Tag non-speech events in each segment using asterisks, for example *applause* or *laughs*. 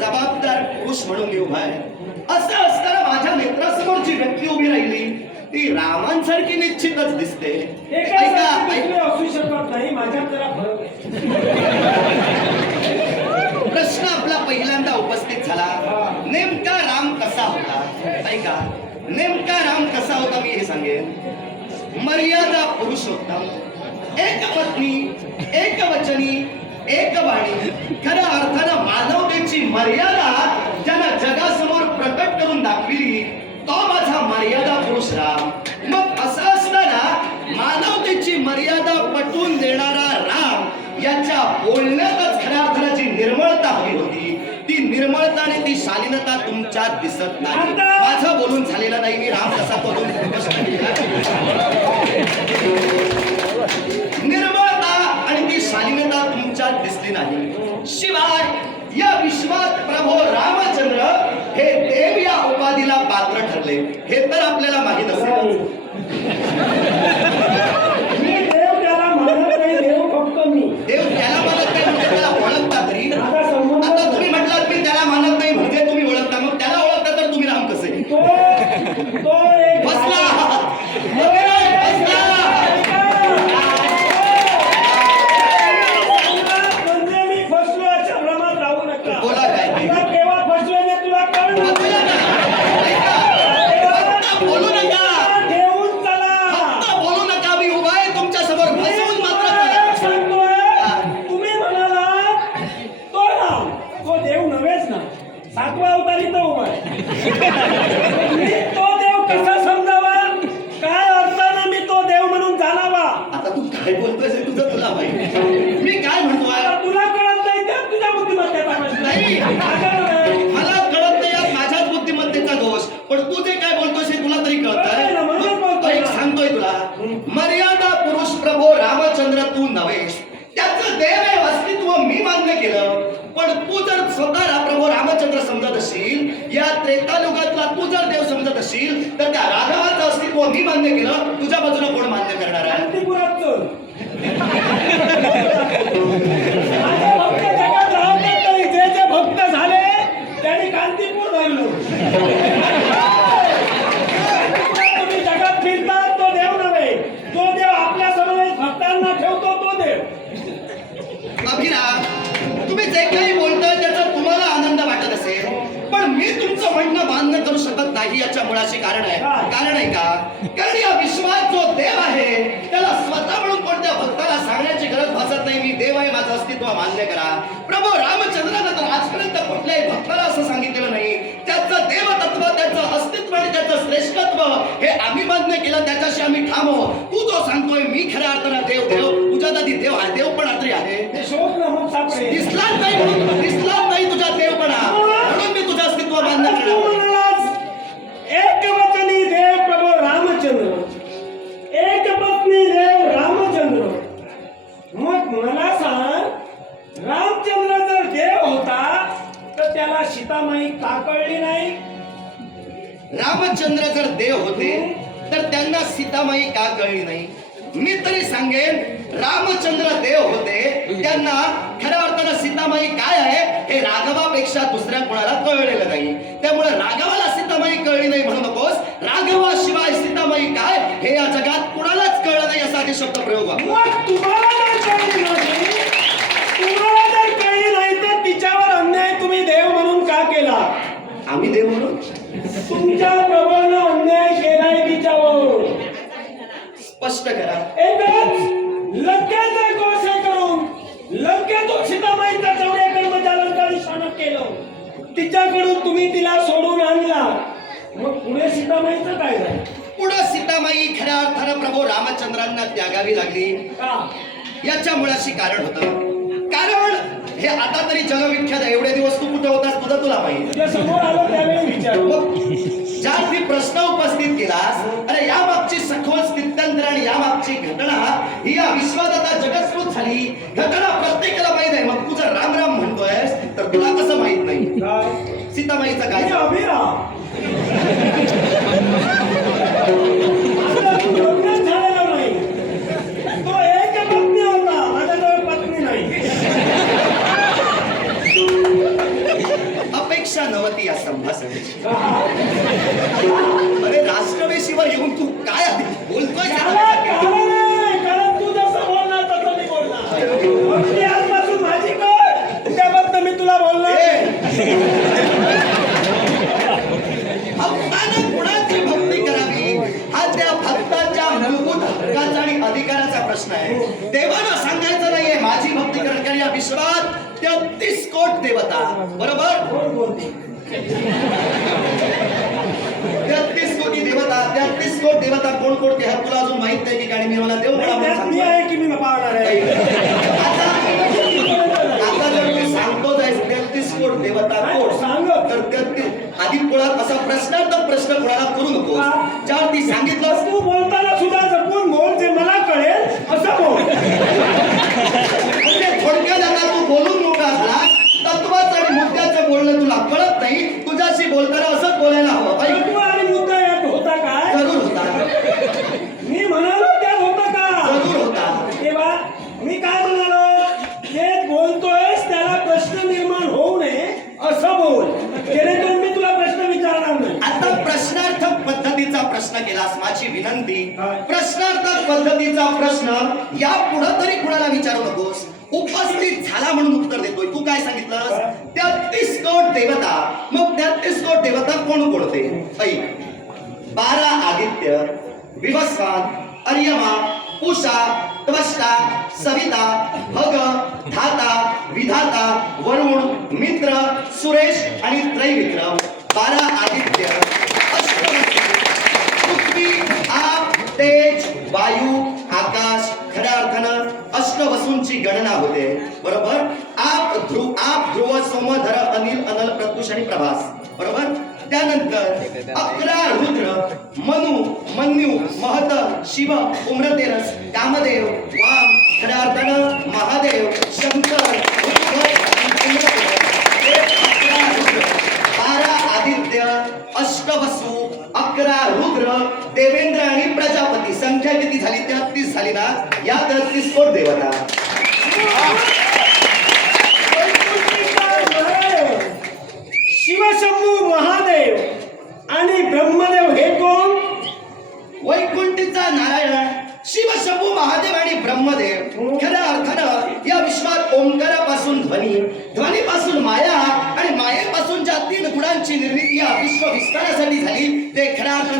जबाबदार पुरुष म्हणून मी उभा आहे. असं असताना माझ्या मित्रासमोर जी व्यक्ती उभी राहिली. ती रामांसारखी निश्चितच दिसते. ऐका असू शकत नाही प्रश्न आपला पहिल्यांदा उपस्थित झाला. नेमका राम कसा होता? ऐका नेमका राम कसा होता मी हे सांगेन. मर्यादा पुरुषोत्तम एक पत्नी एक वचनी एक वाणी खऱ्या अर्थानं मानवतेची मर्यादा ज्यानं जगासमोर प्रकट करून दाखविली तो माझा मर्यादा पुरुष राम मग असं असताना मानवतेची मर्यादा पटवून देणारा राम याच्या बोलण्यातच खऱ्या अर्थानं जी निर्मळता हवी होती ती निर्मळता आणि ती शालीनता तुमच्यात दिसत नाही. माझं बोलून झालेलं नाही मी राम कसा बोलून तुमच्यात नाही. शिवाय या विश्वात प्रभू रामचंद्र हे देव या उपाधीला पात्र ठरले. हे तर आपल्याला माहीत असेल मी देव त्याला मानत नाही देव फक्त मी देव त्याला मानत नाही म्हणजे त्याला ओळखता तरी माझा संबंध आता तुम्ही म्हटलात की त्याला मानत नाही म्हणजे तुम्ही ओळखता मग त्याला ओळखता तर तुम्ही राम कसे तो तो एक बसला म्हणजे मी फसलो अशा भ्रमात राहू नका बोला काय ते. आता केव्हा फसलो हे तुला कळलं बोला ना. ऐका. फक्त बोलू नका घेऊन चला फक्त बोलू नका मी उभा आहे तुमच्यासमोर मी बसवून मात्र तुम्हाला चला. सांगतोय, तुम्ही म्हणाला तो राम तो देव नव्हेच ना सातवा अवतारी तो उभा आहे मी तो देव कसा समजावा काय अर्थानं मी तो देव म्हणून जाणावा आता तू काय बोलतोय हे तुझं तुला माहिती मी काय म्हणतोय आता तुला कळत नाही त्या तुझ्या बुद्धिमत्तेचा प्रश्न नाही. आहे. मला कळत नाही यात माझ्याच बुद्धिमत्तेचा दोष पण तू जे काय बोलतोयस हे तुला तरी कळतंय ना, म्हणून कळतंय बोलतोय एक ना. सांगतोय तुला मर्यादा पुरुष प्रभो रामचंद्र तू नव्हेस त्याचं देव अस्तित्व मी मान्य केलं. पण तू जर स्वतःला प्रभू रामचंद्र समजत असशील या त्रेतायुगातला तू जर देव समजत असशील तर त्या राघवाचं अस्तित्व मी मान्य केलं. तुझ्या बाजूला कोण मान्य करणार आहे? *laughs* कारण या विश्वात जो देव आहे त्याला स्वतः म्हणून कोणत्या भक्ताला सांगण्याची गरज भासत नाही. मी देव आहे माझं अस्तित्व मान्य करा. प्रभू रामचंद्रानं तर आजपर्यंत कुठल्याही भक्ताला असं सांगितलेलं नाही. त्याचं देवतत्व त्याचं अस्तित्व आणि त्याचं श्रेष्ठत्व हे आम्ही मान्य केलं त्याच्याशी आम्ही ठाम. तू जो सांगतोय मी खऱ्या अर्थानं देव देव तुझ्यात आधी देव आहे देव पण आत्री आहे. दिसलाच नाही म्हणून दिसलाच एक पत्नी रामचंद्र. मग मला सांग रामचंद्र जर देव होता तर त्याला सीतामाई का कळली नाही? रामचंद्र जर देव होते तर त्यांना सीतामाई का कळली नाही? मी तरी सांगेन रामचंद्र देव होते त्यांना खऱ्या अर्थानं सीतामाई काय आहे हे राघवापेक्षा दुसऱ्या कोणाला कळलेलं नाही. त्यामुळे राघवाला सीतामाई कळली नाही म्हणू नकोस. राघवाशिवाय सीतामाई काय हे या जगात कुणालाच कळलं नाही असा आधी शब्द प्रयोग तुम्हाला जर कळली नाही तर तिच्यावर अन्याय तुम्ही देव म्हणून का केला? आम्ही देव म्हणून तुमच्या प्रभूनं अन्याय केलाय तिच्यावर. स्पष्ट करा. एकच लंकेचे गोष्ट करून लंकेतून सीतामाईचा चौऱ्या कर्मचाऱ्यांकडे शानक केलं. तिच्याकडून तुम्ही तिला सोडून आणला. मग पुढे सीतामाईचं काय झालं? पुढं सीतामाई खऱ्या अर्थानं प्रभू रामचंद्रांना त्यागावी लागली. याच्या मुळाशी कारण होतं. कारण हे आता तरी जगविख्यात आहे. एवढे दिवस तू कुठे होतास? तुझं तुला माहिती. समोर आलो त्यावेळी विचारू मग ज्या ती प्रश्न उपस्थित केलास अरे या मागची सखोल स्थित्यंतर आणि या मागची घटना आता जगस्कृत झाली. घटना प्रत्येकाला माहीत आहे मग तू जर राम राम म्हणतोयस तर तुला कसं माहीत नाही? काय? सीतामाईचं काय? अभिराम आपलं तू लग्नच झालेलं नाही तो एक पत्नी होता माझ्याजवळ पत्नी नाही असं अरे राष्ट्रवेशीवर येऊन तू काय आधी बोलतोय कारण का? कारण नाही, कारण तू जसं बोलणार तसं मी बोलणार अगदी आजपासून माझी कर उद्यापासून मी तुला बोलणार ए! भक्तानं कुणाची भक्ती करावी हा त्या भक्ताच्या मूलभूत हक्काचा आणि अधिकाराचा प्रश्न आहे देवानं सांगायचं नाहीये माझी भक्ती करण कारण या विश्वात तेहतीस कोट देवता बरोबर कोण बोलते तेहतीस कोटी देवता तेहतीस कोट देवता कोण कोण हे तुला अजून माहीत नाही की काय मी मला देव मला नाही, म्हणून त्यात मी सांगतोय. आहे की मी पाहणार आहे आता आता जर तू सांगतोच आहेस तेहतीस कोट देवता नाही, कोण सांग. तर तेहतीस आधी मुळात असा प्रश्नार्थ प्रश्न कोणाला करू नको हा. ज्यावर ती सांगितलं तू बोलताना सुद्धा जपून बोल जे मला कळेल असं बोल म्हणजे थोडक्यात आता तू बोलून मोकळा झाला तत्वाचं आणि मुद्द्याचं बोलणं तुला कळत नाही तुझ्याशी बोलताना असंच बोलायला हवं ऐक, तत्व आणि मुद्दा यात होता काय जरूर होता मी म्हणालो त्यात होता का जरूर होता तेव्हा मी काय म्हणालो जे बोलतोयस त्याला प्रश्न निर्माण होऊ नये असं बोल जेणेकरून मी तुला प्रश्न विचारणार नाही आता प्रश्नार्थक पद्धतीचा प्रश्न केलास माझी विनंती काय? प्रश्नार्थक पद्धतीचा प्रश्न या पुढं तरी कुणाला विचारू नकोस? उपस्थित झाला म्हणून उत्तर देतोय. तू काय सांगितलंस? तेहतीस कोट देवता. मग तेहतीस कोट देवता कोण कोणते? ऐक. बारा आदित्य विवस्वान अर्यमा उषा त्वष्टा सविता भग धाता विधाता वरुण मित्र सुरेश आणि त्रैविक्रम बारा आदित्य. पृथ्वी आप तेज वायू आकाश खऱ्या अर्थानं अष्टवसूंची गणना होते. बरोबर? आप ध्रुव आप ध्रुव सोम धर अनिल अनल प्रत्युष आणि प्रभास. बरोबर? त्यानंतर अकरा रुद्र मनु मन्यू महत शिव उम्रतेरस कामदेव वाम खऱ्या अर्थानं महादेव शंकर बारा आदित्य अष्टवसू अकरा रुद्र. देवेंद्र आणि प्रजापती संख्या किती झाली? तेहतीस झाली ना? या तेहतीस कोट देवता? शिवशंभू महादेव आणि ब्रह्मदेव हे कोण? वैकुंठीचा नारायण शिव शंभू महादेव आणि ब्रह्मदेव. खऱ्या अर्थानं या विश्वात ओंकारापासून ध्वनी ध्वनीपासून माया आणि मायेपासून ज्या तीन गुणांची निर्मिती या विश्व विस्तारासाठी झाली. ते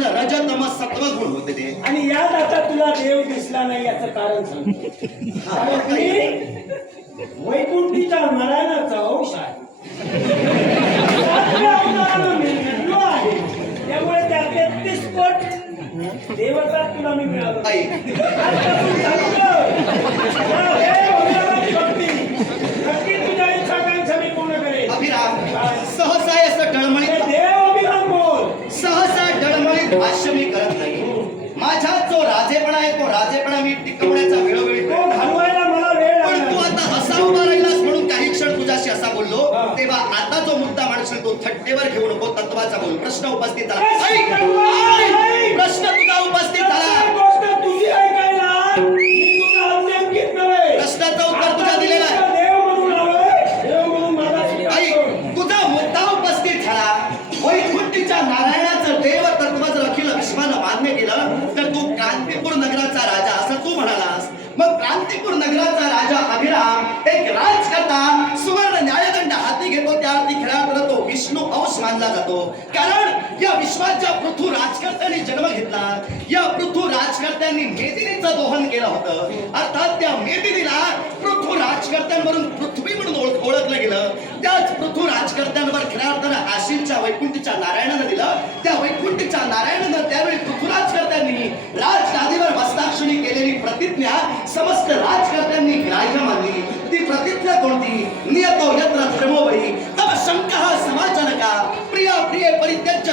तम सत्व गुण होते ते. आणि यात आता तुला देव दिसला नाही याचं कारण सांगतो कारण मी वैकुंठीच्या नारायणाचा अंश आहे. सातव्या अवतारानं मी आहे. त्यामुळे त्या तेहतीस पट देवता तुला मी मिळालो. आजपासून सांगतो, या भक्ती नक्की तुझ्या इच्छाकांक्षा मी पूर्ण करेन अभिराम सहसा हे असं हे डळमळीत देव अभिराम बोल सहसा डळमळीत भाष्य मी करत नाही. माझा जो राजेपणा आहे तो राजेपणा मी टिकवण्याचा वेळोवेळी. घालवायला मला वेळ पण तू आता असा उभा राहिलास म्हणून काही क्षण तुझ्याशी असा बोललो. तेव्हा आता जो मुद्दा मांडशील तो थट्टेवर घेऊ नको तत्वाचा बोल. प्रश्न उपस्थित झाला पृथ्वी राजकर्त्यांनी जन्म घेतला. या पृथ्वी राजकर्त्यांनी मेदिनीचं दोहन केलं होतं. अर्थात त्या मेदिनीला पृथ्वी राजकर्त्यांवरून पृथ्वी म्हणून ओळखलं गेलं. त्याच पृथ्वी राजकर्त्यांवर खऱ्या अर्थानं आशिमच्या वैकुंठीच्या नारायणानं दिलं. त्या वैकुंठीच्या नारायणानं त्यावेळी पृथ्वी राजकर्त्यांनी राजगादीवर हस्ताक्षरी केलेली प्रतिज्ञा समस्त राजकर्त्यांनी ग्राह्य मानली. ती प्रतिज्ञा कोणती? नियतो यत्र श्रमोबळी तव शंकः समाचनका प्रिय प्रिय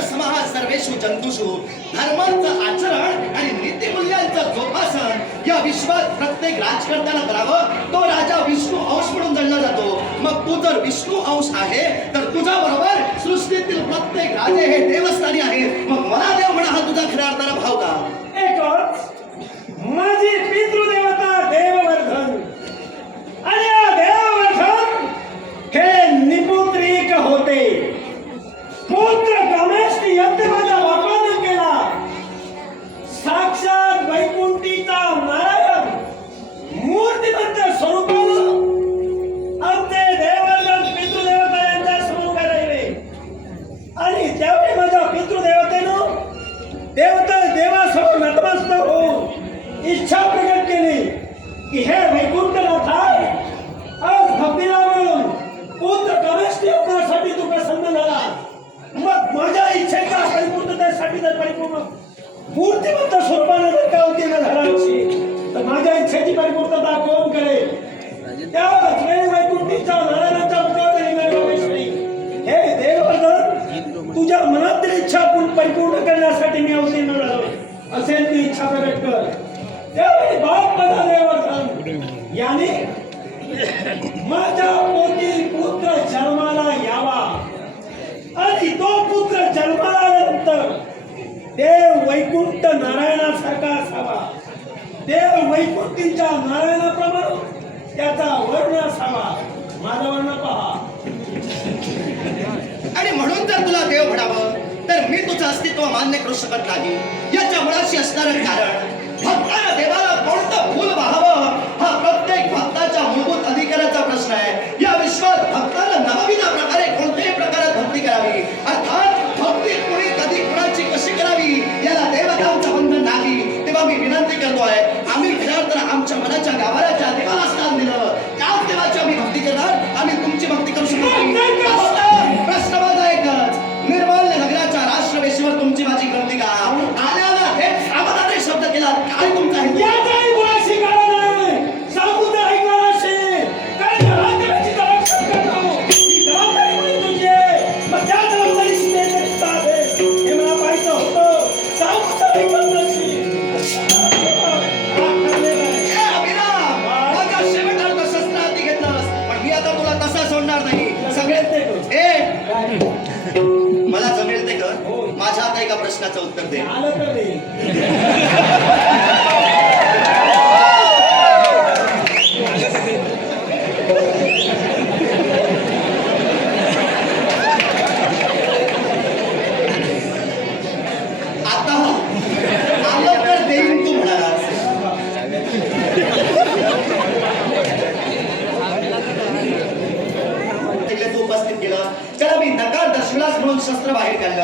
समाह समः सर्वेषु जंतुषु धर्मांचं आचरण आणि नीतिमूल्यांचं जोपासन. या विश्वात प्रत्येक राजकर्त्यानं करावं. तो राजा विष्णू अंश म्हणून गणला जातो. मग तू जर विष्णू अंश आहे तर तुझ्या बरोबर सृष्टीतील प्रत्येक राजे हे देवस्थानी आहेत. मग मला देव म्हणा हा तुझा खऱ्या अर्थाला भाव का एकच माझी पितृदेव जर तुला देव म्हणावं तर मी तुझं अस्तित्व मान्य करू शकत नाही. याच्या मुळाशी असणारं कारण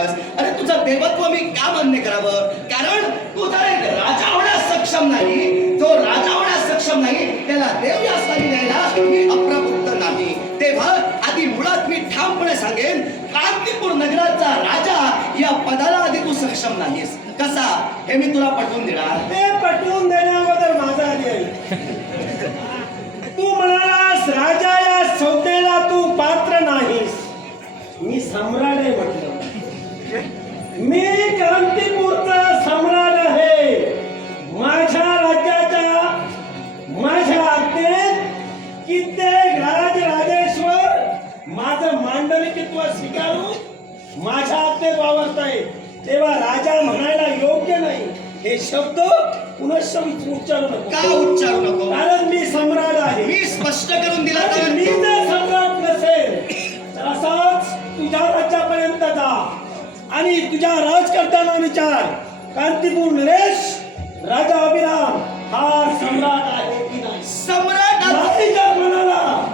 बाहेर अरे तुझं देवत्व मी का मान्य करावं? कारण तू तर एक राजा होण्यास सक्षम नाही. जो राजा होण्यास सक्षम नाही त्याला देव या स्थानी द्यायला मी अप्रबुद्ध नाही. तेव्हा आधी मुळात मी ठामपणे सांगेन क्रांतीपूर नगराचा राजा या पदाला आधी तू सक्षम नाहीस. कसा? हे मी तुला पटवून देणार. ते पटवून देण्याबद्दल माझा आधी तू म्हणालास राजा या संस्थेला तू पात्र नाहीस. मी सम्राट आहे म्हटलं. मी क्रांतीपूरचा सम्राट आहे. माझ्या राज्याच्या माझ्या आज्ञेत कित्येक राज राजेश्वर माझं मांडलिकत्व स्वीकारून माझ्या आज्ञेत वावरत आहे तेव्हा राजा म्हणायला योग्य नाही. हे शब्द पुनश्च उच्चारू का नको उच्चारू नको? कारण मी सम्राट आहे. मी स्पष्ट करून दिला तर मी जर सम्राट नसेल तर असाच तुझ्या राज्यापर्यंत जा. आणि तुझ्या राज करताना विचार कांतीपूर नरेश राजा अभिराम हा सम्राट आहे की नाही? सम्राट नाही जर म्हणाला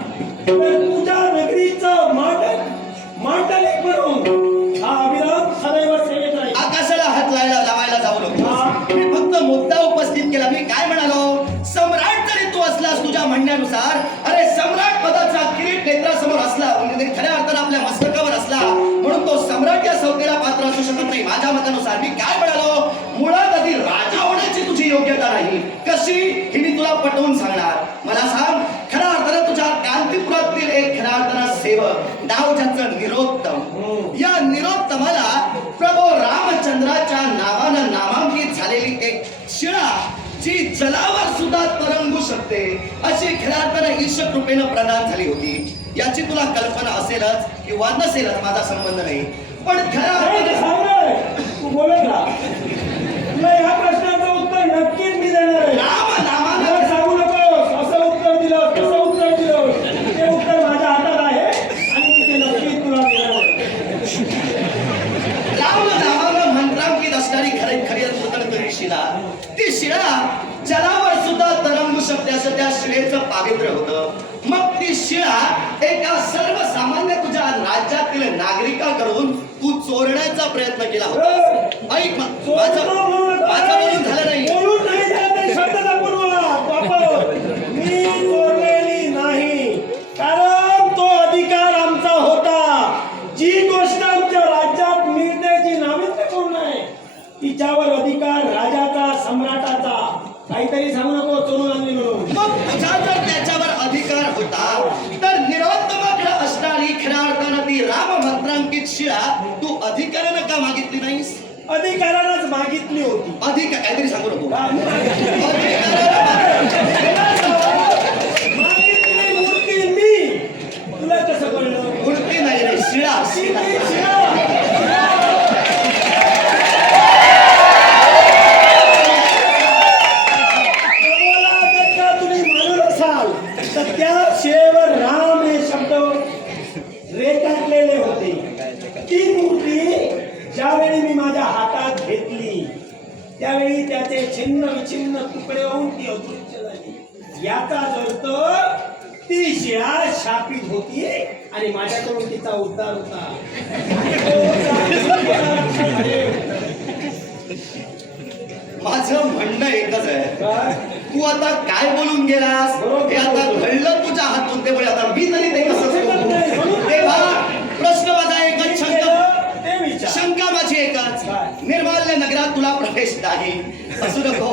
तर तुझ्या नगरीचं मांडक मांडलिक म्हणून. हा अभिराम सदैव सेवेत राहील. आकाशाला हात लावायला लावायला जाऊ नको. मी फक्त मुद्दा उपस्थित केला. मी काय म्हणालो? सम्राट जरी तू असलास तुझ्या म्हणण्यानुसार शकत नाही माझ्या मतानुसार मी काय म्हणालो? मुळात आधी राजा होण्याची तुझी योग्यता नाही. कशी? ही मी तुला पटवून सांगणार. मला सांग खऱ्या अर्थानं तुझ्या कांतीपुरातील एक खऱ्या अर्थानं सेवक नाव ज्याचं निरोत्तम. या निरोत्तमाला प्रभू रामचंद्राच्या नावानं नामांकित झालेली एक शिळा जी जलावर सुद्धा तरंगू शकते. अशी खऱ्या अर्थानं ईश्वर कृपेनं प्रदान झाली होती. याची तुला कल्पना असेलच किंवा नसेलच माझा संबंध नाही. पण खऱ्या नाही, ते अर्थानं सांग रे. तू बोलत राहा तुला या प्रश्नाचं उत्तर नक्कीच मी देणार आहे. काही सांगू नको चोरून आणली म्हणून. तुझा जर त्याच्यावर अधिकार होता तर निरोत्तमाकडे असणारी खऱ्या ती राम मंत्रांकित शिळा तू अधिकारानं का मागितली नाहीस? अधिकारानंच मागितली होती. अधिक काहीतरी सांगू नको. अधिकारानं मागितली. मागितली मूर्ती मी. तुला कसं कळलं? मूर्ती नाही रे शिळा शिळा. त्यावेळी त्याचे छिन्न विछिन्न तुकडे होऊन ती अदृश्य झाली. याचा अर्थ ती शिळा शापित होती आणि माझ्याकडून तिचा उद्धार होता. माझ म्हणणं एकच आहे. तू आता काय बोलून गेलास? हे आता घडलं तुझ्या हातून. ते म्हणजे आता मी तरी ते कसं प्रश्न प्रश्न निर्माल्य नगरात तुला प्रवेश नाही. असू नको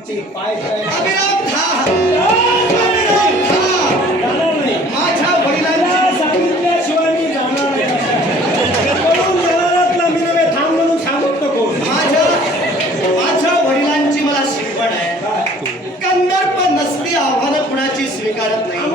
तुमचे पाय माझ्या वडिलांना सांगितल्याशिवाय जाणार नाही. थांब म्हणून सांगत नको. माझ्या माझ्या वडिलांची मला शिकवण आहे. कंदर्प नसती आव्हानं कुणाची स्वीकारत नाही.